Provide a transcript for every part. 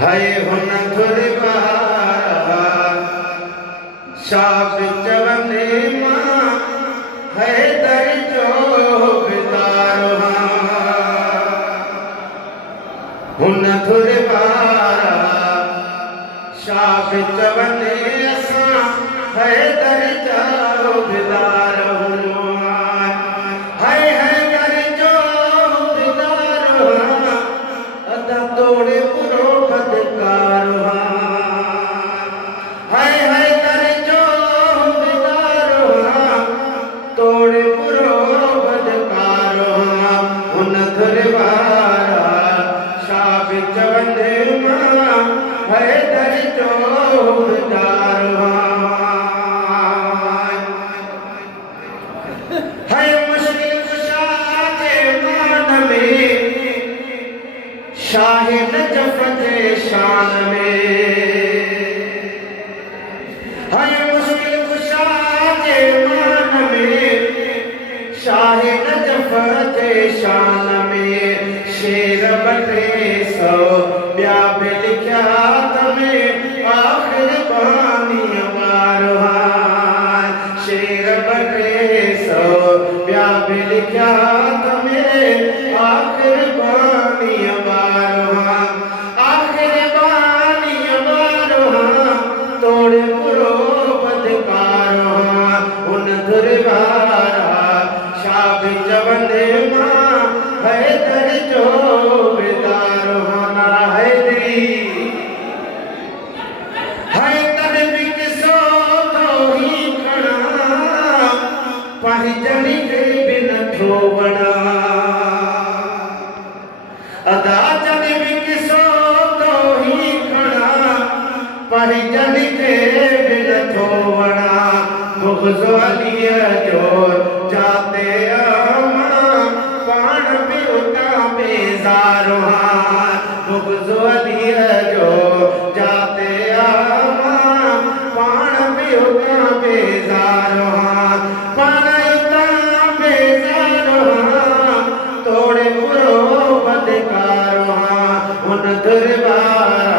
हाय हुन थुरबारा शाब चवने मां है दर जो बितारो हुन थुरबारा शाब चवने असां है दर जो बितारो हाय है दर जो बितारो अदा तोड़े पुरो बदकारो हाय हाय दर जो बितारो तोड़े पुरो बदकारो हुन थुरबारा शाब चवने मां है दर जो बितारो हाय मुश्किल कुशा के मान में शाह नजफ के शान में हाय मुश्किल कुशा के मान में शाह नजफ के शान में शेर बटे सौ ब्या पे लिखा तमें आखिर बानी मारो शेर बटे सौ ब्या पे लिखा तमें आखिर बानी मारो आखिर बानी मारो तोड़े पुरो बदकारो उन दुर्बारा शाब जवने मां है दर जो बेदारो नारा हैदरी है तर बिकसो तो ही खड़ा पहजनी के बिन ठोबना अदा जन बिकसो तो ही खड़ा पहजनी के बिन ठोबना बुग़्ज़ अली जो जाते आमा पान भी उता बेजारो बुग़्ज़ अली जो जाते आमा पान भी उता बेजारो पान उता बेजारो तोड़े पुरो बदकारो उन दुर्बारा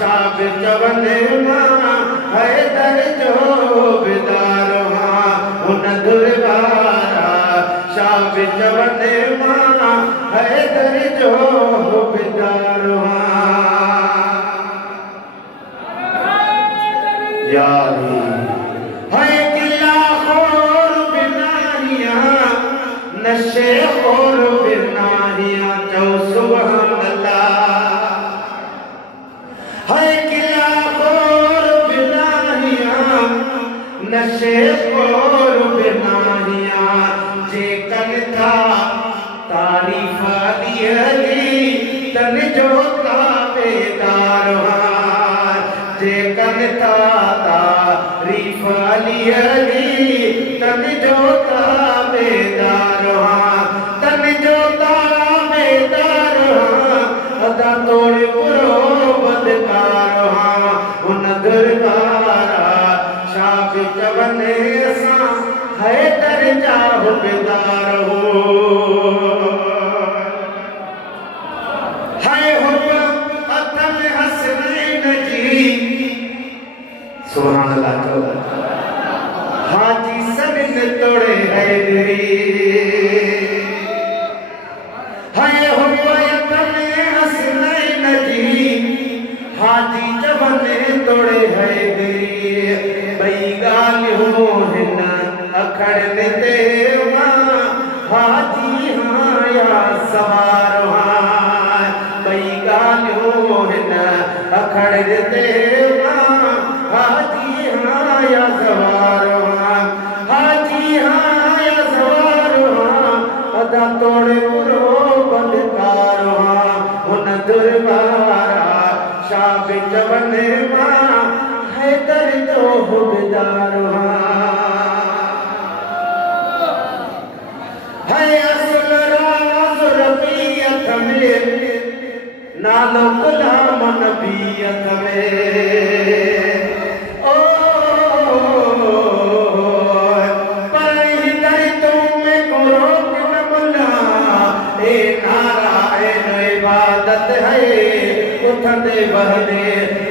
शाब चवने मां है दर जो बिदारो उन दुर्बारा शाब चवने मां है दर जो बिदारो यारी है किला खोर बिनारिया नशे खोर बिनारिया जो सुभान अल्लाह है किला खोर बिनारिया नशे खोर बिनारिया जे कन था तारीफ अली तन जो ताबेदार जे कन था तारीफ अली तन जो ताबेदार तन जो ताबेदार अदा तोड़े पुरो बदकार उन दुर्बारा शाब चवने असां है दर जा बेदार हो हाय हो अथम हसनैन जी सुभान अल्लाह हाजी सबिन तोड़े हैदरी हाय हो अथम हसनैन जी हाजी जवने तोड़े हैदरी बई गालियों हिन अखड़ ते मां हाजी हाँ या सवार बई गालियों हिन अखड़ ते मां हाजी हाँ या सवार हाजी हाँ या सवार अदा तोड़े पुरो बदकार उन दुर्बारा शाब जवने मां है दर जो हुबदार है असल राज रबियत में नालो गुलाम नबियत में ओ पर दर तुम में को रोक न मुला आदत है उठते बहने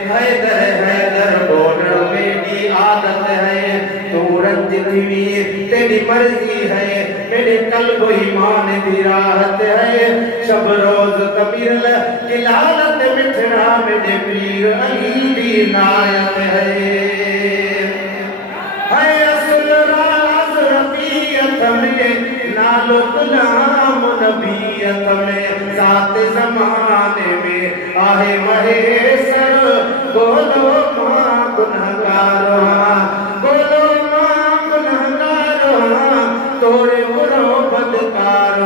हैदर हैदर बोलण मेरी आदत है तू रंजित भी तेरी मर्जी है मेरे कल्ब ईमान की राहत है शब रोज कबीर की लालत मिठड़ा मेरे पीर अली की नायत है असुल राज रबीयत में नालो गुलाम नबीयत में सात जमाने में आहे महेशर बोलो मां गुनहगार बोलो मां गुनहगार तोरे बुरो बदकार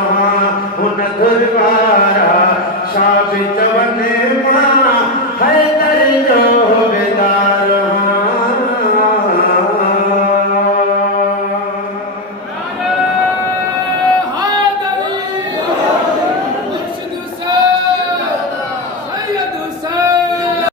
हुन दुर्गारा शाबित